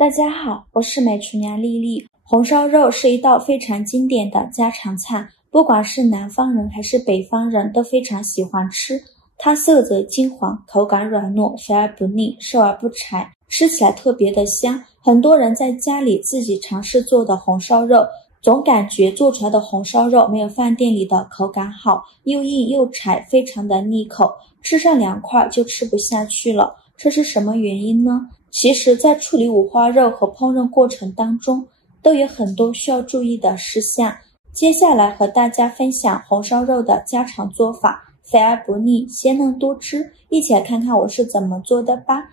大家好，我是美厨娘丽丽。红烧肉是一道非常经典的家常菜，不管是南方人还是北方人都非常喜欢吃。它色泽金黄，口感软糯，肥而不腻，瘦而不柴，吃起来特别的香。很多人在家里自己尝试做的红烧肉，总感觉做出来的红烧肉没有饭店里的口感好，又硬又柴，非常的腻口，吃上2块就吃不下去了。这是什么原因呢？其实在处理五花肉和烹饪过程当中都有很多需要注意的事项。接下来和大家分享红烧肉的家常做法，肥而不腻，鲜嫩多汁，一起来看看我是怎么做的吧。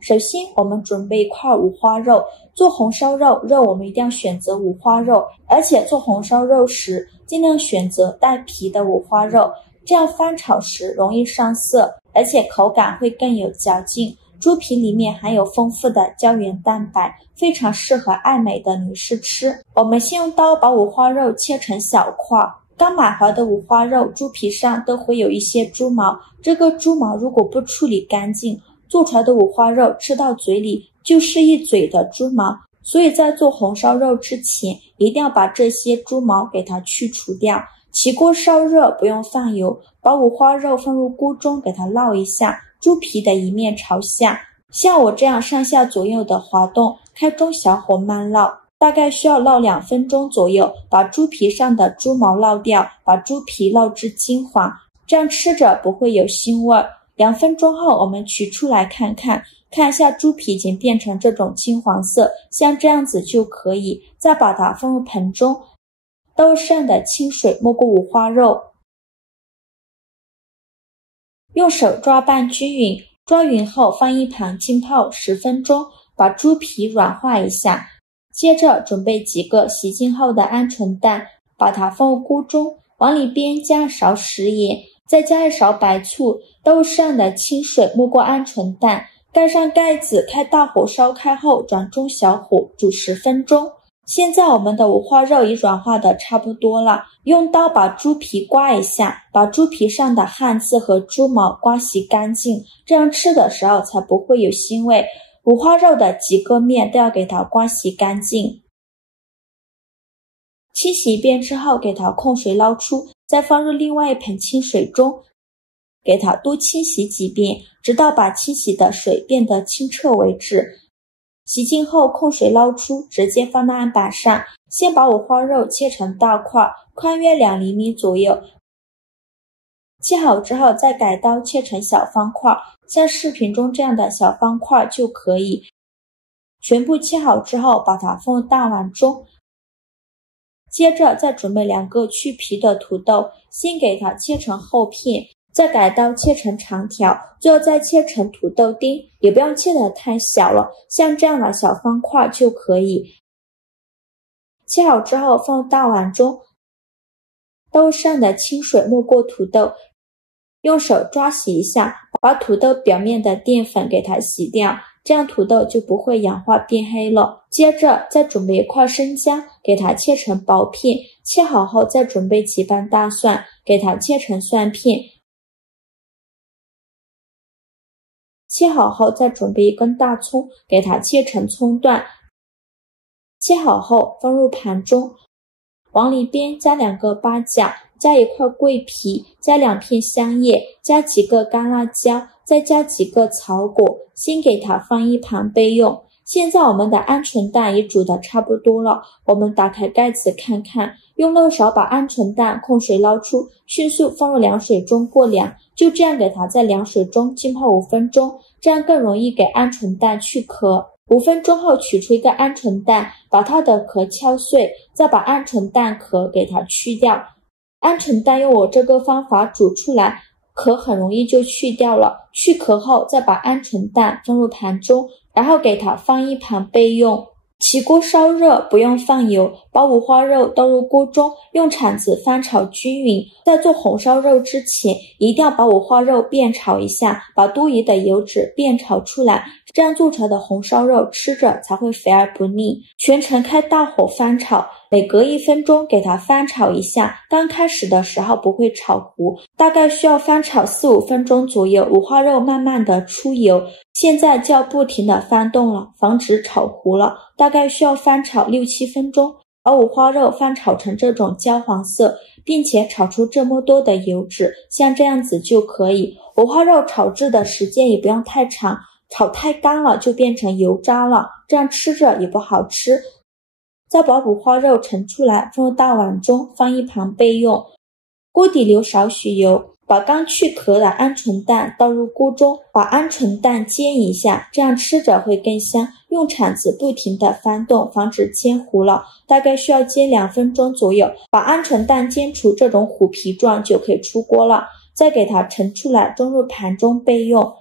首先我们准备一块五花肉，做红烧肉我们一定要选择五花肉，而且做红烧肉时尽量选择带皮的五花肉，这样翻炒时容易上色，而且口感会更有嚼劲。猪皮里面含有丰富的胶原蛋白，非常适合爱美的女士吃。我们先用刀把五花肉切成小块，刚买回来的五花肉猪皮上都会有一些猪毛，这个猪毛如果不处理干净，做出来的五花肉吃到嘴里就是一嘴的猪毛，所以在做红烧肉之前一定要把这些猪毛给它去除掉。起锅烧热，不用放油，把五花肉放入锅中给它烙一下，猪皮的一面朝下，像我这样上下左右的滑动，开中小火慢烙，大概需要烙2分钟左右，把猪皮上的猪毛烙掉，把猪皮烙至金黄，这样吃着不会有腥味。2分钟后我们取出来看一下猪皮已经变成这种金黄色，像这样子就可以，再把它放入盆中，刀上的清水没过五花肉，用手抓拌均匀，抓匀后放一旁浸泡10分钟，把猪皮软化一下。接着准备几个洗净后的鹌鹑蛋，把它放入锅中，往里边加1勺食盐，再加1勺白醋，豆上的清水没过鹌鹑蛋，盖上盖子，开大火烧开后转中小火煮10分钟。现在我们的五花肉已软化的差不多了，用刀把猪皮刮一下，把猪皮上的汗渍和猪毛刮洗干净，这样吃的时候才不会有腥味。五花肉的几个面都要给它刮洗干净。清洗一遍之后给它控水捞出，再放入另外一盆清水中，给它多清洗几遍，直到把清洗的水变得清澈为止。洗净后控水捞出，直接放到案板上，先把五花肉切成大块，宽约2厘米左右。切好之后再改刀切成小方块，像视频中这样的小方块就可以。全部切好之后把它放入大碗中，接着再准备2个去皮的土豆，先给它切成厚片，再改刀切成长条，最后再切成土豆丁，也不要切得太小了，像这样的小方块就可以。切好之后放入大碗中，豆上的清水没过土豆，用手抓洗一下，把土豆表面的淀粉给它洗掉，这样土豆就不会氧化变黑了。接着再准备1块生姜，给它切成薄片，切好后再准备几瓣大蒜，给它切成蒜片。切好后再准备1根大葱，给它切成葱段。切好后放入盘中，往里边加2个八角，加1块桂皮，加2片香叶，加几个干辣椒，再加几个草果，先给它放一旁备用。现在我们的鹌鹑蛋也煮得差不多了，我们打开盖子看看，用漏勺把鹌鹑蛋控水捞出，迅速放入凉水中过凉，就这样给它在凉水中浸泡5分钟，这样更容易给鹌鹑蛋去壳。5分钟后取出一个鹌鹑蛋，把它的壳敲碎，再把鹌鹑蛋壳给它去掉。鹌鹑蛋用我这个方法煮出来，壳很容易就去掉了。去壳后再把鹌鹑蛋放入盘中，然后给它放一旁备用。起锅烧热，不用放油，把五花肉倒入锅中，用铲子翻炒均匀。在做红烧肉之前，一定要把五花肉煸炒一下，把多余的油脂煸炒出来，这样做出来的红烧肉吃着才会肥而不腻。全程开大火翻炒，每隔1分钟给它翻炒一下，刚开始的时候不会炒糊，大概需要翻炒4、5分钟左右，五花肉慢慢的出油，现在就要不停的翻动了，防止炒糊了，大概需要翻炒6、7分钟，把五花肉翻炒成这种焦黄色，并且炒出这么多的油脂，像这样子就可以。五花肉炒制的时间也不用太长，炒太干了就变成油渣了，这样吃着也不好吃。再把五花肉盛出来，放入大碗中，放一旁备用。锅底留少许油，把刚去壳的鹌鹑蛋倒入锅中，把鹌鹑蛋煎一下，这样吃着会更香。用铲子不停地翻动，防止煎糊了，大概需要煎2分钟左右。把鹌鹑蛋煎出这种虎皮状就可以出锅了，再给它盛出来，装入盘中备用。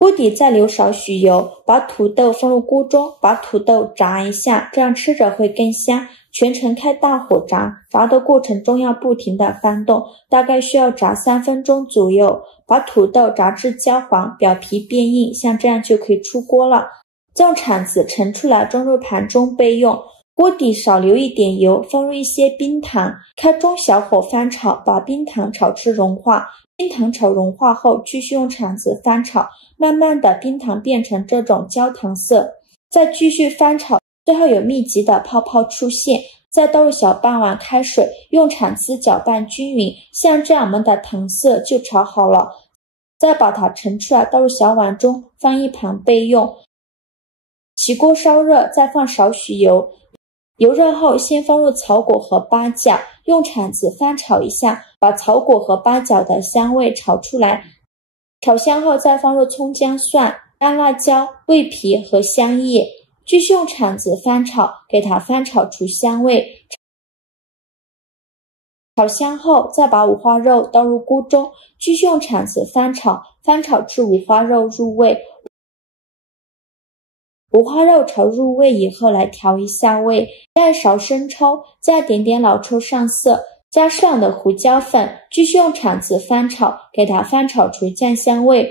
锅底再留少许油，把土豆放入锅中，把土豆炸一下，这样吃着会更香。全程开大火炸，炸的过程中要不停地翻动，大概需要炸3分钟左右。把土豆炸至焦黄，表皮变硬，像这样就可以出锅了。再用铲子盛出来，装入盘中备用。锅底少留一点油，放入一些冰糖，开中小火翻炒，把冰糖炒至融化。冰糖炒融化后，继续用铲子翻炒，慢慢的冰糖变成这种焦糖色，再继续翻炒，最后有密集的泡泡出现，再倒入小半碗开水，用铲子搅拌均匀，像这样我们的糖色就炒好了。再把它盛出来，倒入小碗中，放一旁备用。起锅烧热，再放少许油，油热后先放入草果和八角，用铲子翻炒一下，把草果和八角的香味炒出来。炒香后再放入葱姜蒜、干辣椒、味皮和香叶，继续用铲子翻炒，给它翻炒出香味。炒香后再把五花肉倒入锅中，继续用铲子翻炒，翻炒至五花肉入味。五花肉炒入味以后，来调一下味，加一勺生抽，加点点老抽上色，加适量的胡椒粉，继续用铲子翻炒，给它翻炒出酱香味。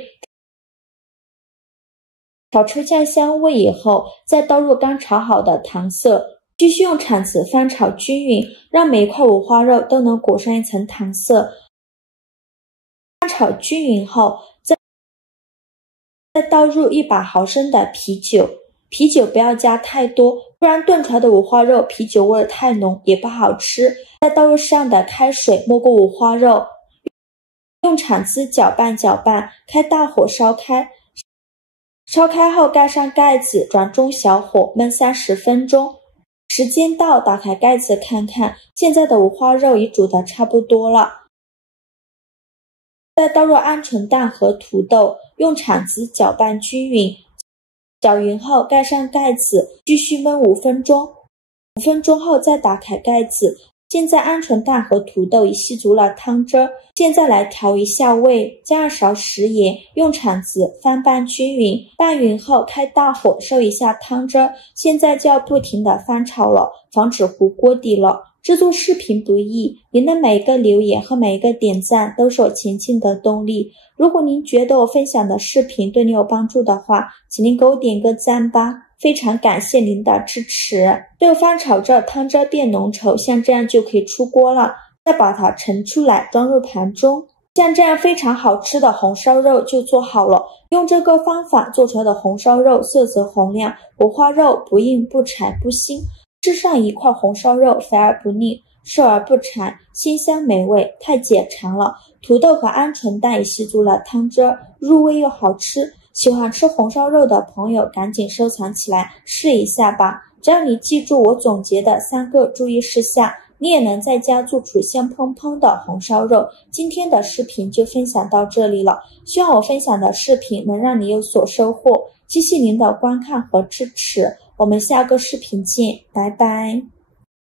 炒出酱香味以后，再倒入刚炒好的糖色，继续用铲子翻炒均匀，让每一块五花肉都能裹上一层糖色。翻炒均匀后，再倒入100毫升的啤酒，啤酒不要加太多，不然炖出来的五花肉啤酒味太浓也不好吃。再倒入适量的开水，没过五花肉，用铲子搅拌搅拌，开大火烧开。烧开后盖上盖子，转中小火焖30分钟。时间到，打开盖子看看，现在的五花肉已煮得差不多了。再倒入鹌鹑蛋和土豆，用铲子搅拌均匀。搅匀后盖上盖子，继续焖5分钟。5分钟后再打开盖子，现在鹌鹑蛋和土豆已吸足了汤汁儿，现在来调一下味，加2勺食盐，用铲子翻拌均匀，拌匀后开大火收一下汤汁儿，现在就要不停的翻炒了，防止糊锅底了。制作视频不易，您的每一个留言和每一个点赞都是我前进的动力。如果您觉得我分享的视频对你有帮助的话，请您给我点个赞吧，非常感谢您的支持。最后翻炒着汤汁变浓稠，像这样就可以出锅了，再把它盛出来装入盘中。像这样非常好吃的红烧肉就做好了，用这个方法做出来的红烧肉色泽红亮，五花肉不硬不柴不腥，吃上一块红烧肉肥而不腻，瘦而不柴，鲜香美味，太解馋了。土豆和鹌鹑蛋也吸足了汤汁，入味又好吃。喜欢吃红烧肉的朋友赶紧收藏起来试一下吧，只要你记住我总结的3个注意事项，你也能在家做出香喷喷的红烧肉。今天的视频就分享到这里了，希望我分享的视频能让你有所收获，谢谢您的观看和支持，我们下个视频见，拜拜。